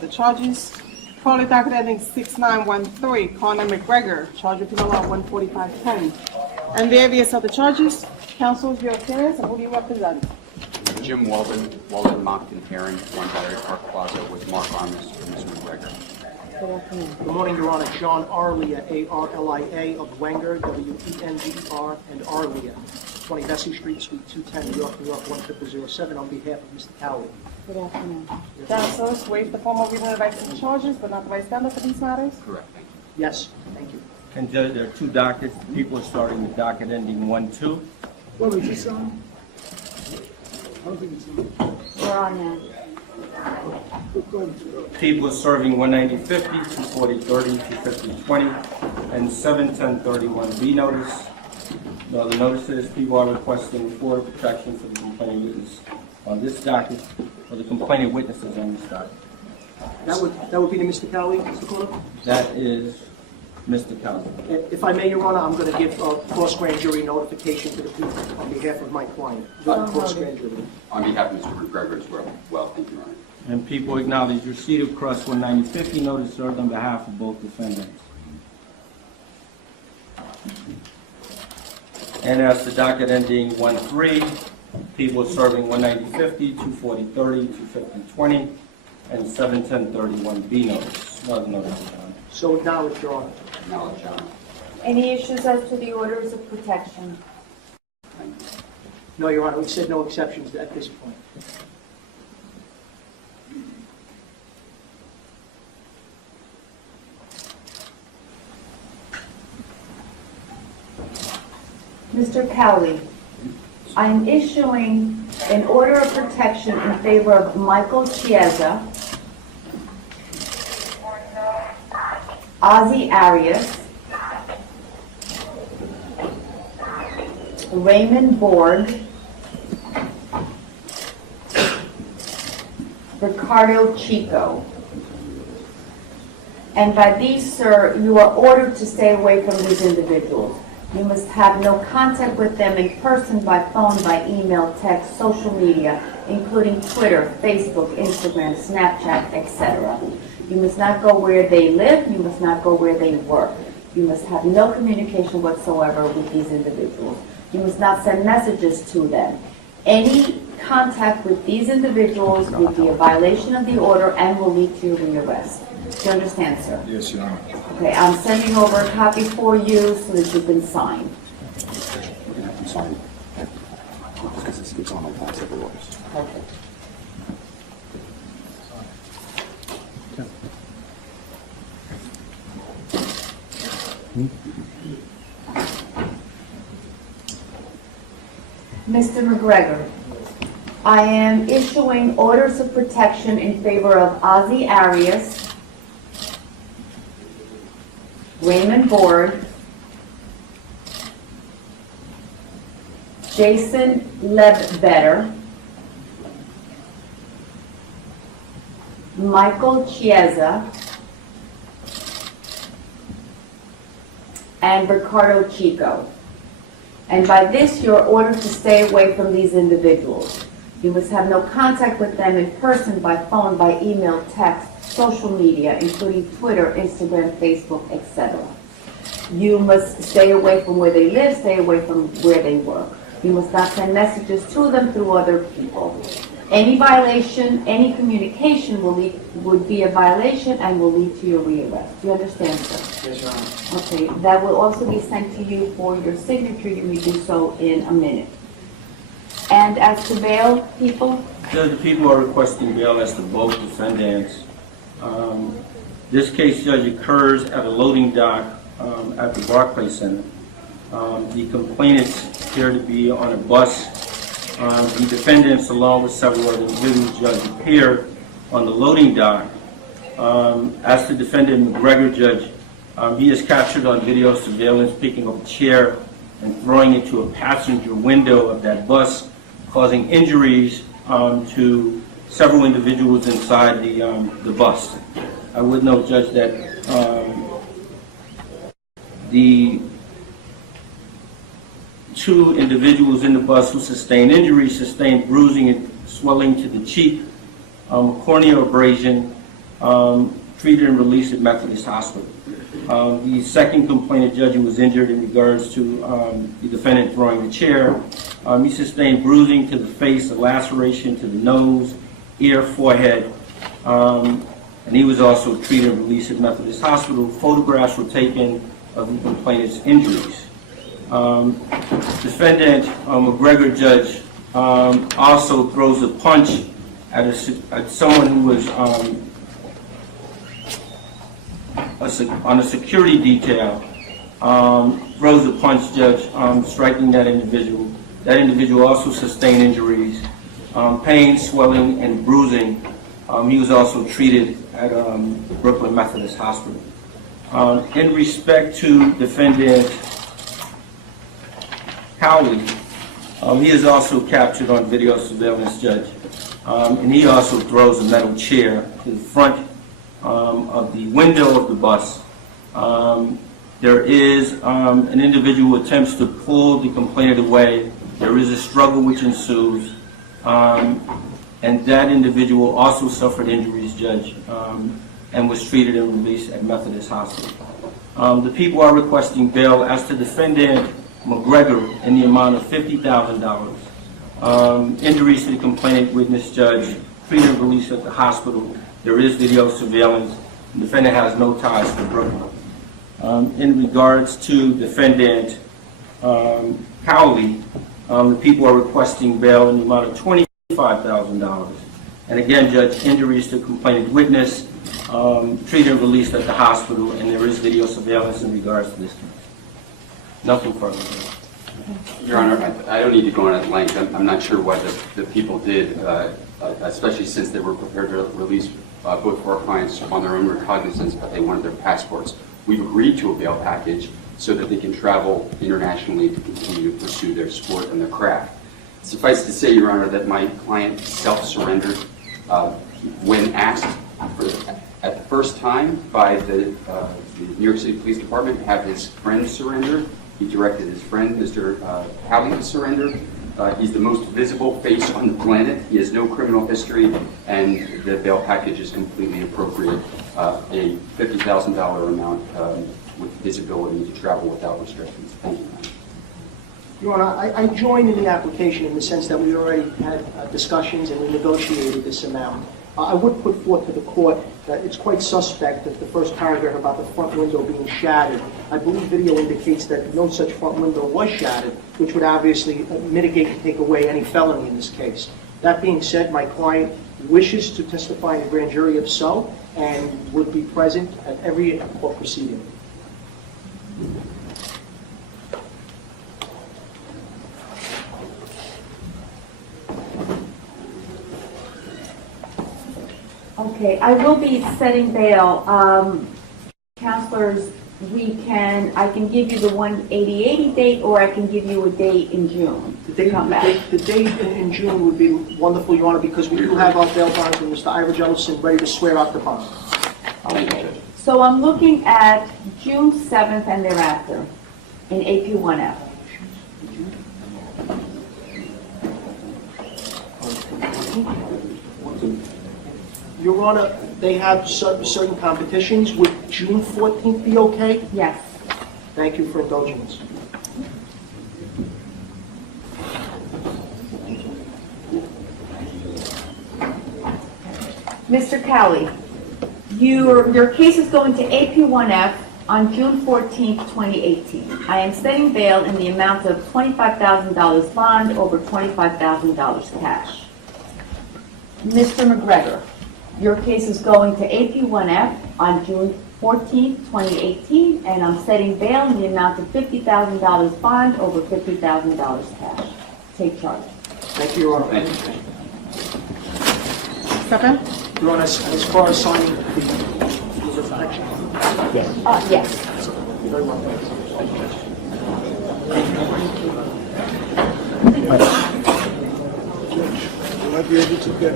The charges, calling docket ending 6913, Conor McGregor, charged with penal law 14510. And various other charges. Counsel, your appearance, and who do you represent? Jim Walden, Moncton Heron, 1 Battery Park Plaza, with Mark Armis for Mr. McGregor. Good afternoon. Good morning, Your Honor. John Arlia, A-R-L-I-A, of Wenger, W-E-N-G-E-R, and Arlia, 20 Vesey Street, Suite 210, New York, New York, 10007, on behalf of Mr. Cowley. Good afternoon. Counsel, waive the formal reading of the rights and charges, but not the vice standard for these matters? Correct, thank you. Yes, thank you. And Judge, there are two dockets. People are starting with docket ending 1-2. Well, is this on? I don't think it's on. We're on now. Go ahead. People are serving 190-50, 240-30, 250-20, and 710-31B notice. No other notices. People are requesting for protection for the complaining witness on this docket, or the complaining witnesses on this docket. That would be to Mr. Cowley, Mr. Conor? That is Mr. Cowley. If I may, Your Honor, I'm going to give a cross-grand jury notification to the people on behalf of my client. Cross-grand jury. On behalf of Mr. McGregor as well, thank you, Your Honor. And people acknowledge receipt of cross 190-50 notice served on behalf of both defendants. And as the docket ending 1-3, people serving 190-50, 240-30, 250-20, and 710-31B notice. No other notices, Your Honor. So acknowledge, Your Honor. Acknowledge, Your Honor. Any issues as to the orders of protection? Thank you. No, Your Honor, we said no exceptions at this point. Mr. Cowley, I am issuing an order of protection in favor of Michael Chiesa, Ozzie Arias, Raymond Borg, Ricardo Chico. And by these, sir, you are ordered to stay away from these individuals. You must have no contact with them in person, by phone, by email, text, social media, including Twitter, Facebook, Instagram, Snapchat, etc. You must not go where they live. You must not go where they work. You must have no communication whatsoever with these individuals. You must not send messages to them. Any contact with these individuals would be a violation of the order and will lead to your rearrest. Do you understand, sir? Yes, Your Honor. Okay, I'm sending over a copy for you so that you can sign. I'm sorry. Because it's on my class of orders. Okay. Mr. McGregor, I am issuing orders of protection in favor of Ozzie Arias, Raymond Borg, Jason Ledbetter, Michael Chiesa, and Ricardo Chico. And by this, you're ordered to stay away from these individuals. You must have no contact with them in person, by phone, by email, text, social media, including Twitter, Instagram, Facebook, etc. You must stay away from where they live, stay away from where they work. You must not send messages to them through other people. Any violation, any communication would be a violation and will lead to your rearrest. Do you understand, sir? Yes, Your Honor. Okay, that will also be sent to you for your signature. You may do so in a minute. And as to bail, people? Judge, the people are requesting bail as to both defendants. This case, Judge, occurs at a loading dock at the Barclays Center. The complainants appear to be on a bus. The defendants, along with several other individuals, Judge, appear on the loading dock. As to defendant McGregor, Judge, he is captured on video surveillance picking up a chair and throwing it to a passenger window of that bus, causing injuries to several individuals inside the bus. I would note, Judge, that the two individuals in the bus who sustained injuries sustained bruising and swelling to the cheek, corneal abrasion, treated and released at Methodist Hospital. The second complainant, Judge, who was injured in regards to the defendant throwing the chair, he sustained bruising to the face, a laceration to the nose, ear, forehead, and he was also treated and released at Methodist Hospital. Photographs were taken of the complainant's injuries. Defendant McGregor, Judge, also throws a punch at someone who was on a security detail, throws a punch, Judge, striking that individual. That individual also sustained injuries, pain, swelling, and bruising. He was also treated at Brooklyn Methodist Hospital. In respect to defendant Cowley, he is also captured on video surveillance, Judge, and he also throws a metal chair to the front of the window of the bus. There is an individual who attempts to pull the complainant away. There is a struggle which ensues, and that individual also suffered injuries, Judge, and was treated and released at Methodist Hospital. The people are requesting bail as to defendant McGregor in the amount of $50,000. Injuries to the complainant witness, Judge, treated and released at the hospital. There is video surveillance. The defendant has no ties to Brooklyn. In regards to defendant Cowley, the people are requesting bail in the amount of $25,000. And again, Judge, injuries to complainant witness, treated and released at the hospital, and there is video surveillance in regards to this case. Nothing further. Your Honor, I don't need to go on at length. I'm not sure what the people did, especially since they were prepared to release both of our clients on their own recognizance, but they wanted their passports. We've agreed to a bail package so that they can travel internationally to continue to pursue their sport and their craft. Suffice to say, Your Honor, that my client self-surrendered when asked at the first time by the New York City Police Department to have his friend surrender. He directed his friend, Mr. Cowley, to surrender. He's the most visible face on the planet. He has no criminal history, and the bail package is completely appropriate. A $50,000 amount with his ability to travel without restrictions. Thank you. Your Honor, I joined in the application in the sense that we already had discussions and we negotiated this amount. I would put forth to the court that it's quite suspect that the first paragraph about the front window being shattered, I believe video indicates that no such front window was shattered, which would obviously mitigate and take away any felony in this case. That being said, my client wishes to testify in the grand jury if so, and would be present at every court proceeding. Okay, I will be setting bail. Counselors, I can give you the 180 date, or I can give you a date in June to come back. The date in June would be wonderful, Your Honor, because we do have our bail bonds and Mr. Ira Jellison ready to swear out the bond. Okay, so I'm looking at June 7th and thereafter in AP1F. Your Honor, they have certain competitions. Would June 14th be okay? Yes. Thank you for indulging us. Mr. Cowley, your case is going to AP1F on June 14th, 2018. I am setting bail in the amount of $25,000 bond over $25,000 cash. Mr. McGregor, your case is going to AP1F on June 14th, 2018, and I'm setting bail in the amount of $50,000 bond over $50,000 cash. Take charge. Thank you, Your Honor. Thank you. Step in. Your Honor, as far as signing the protection. Yes. Very well. Will I be able to get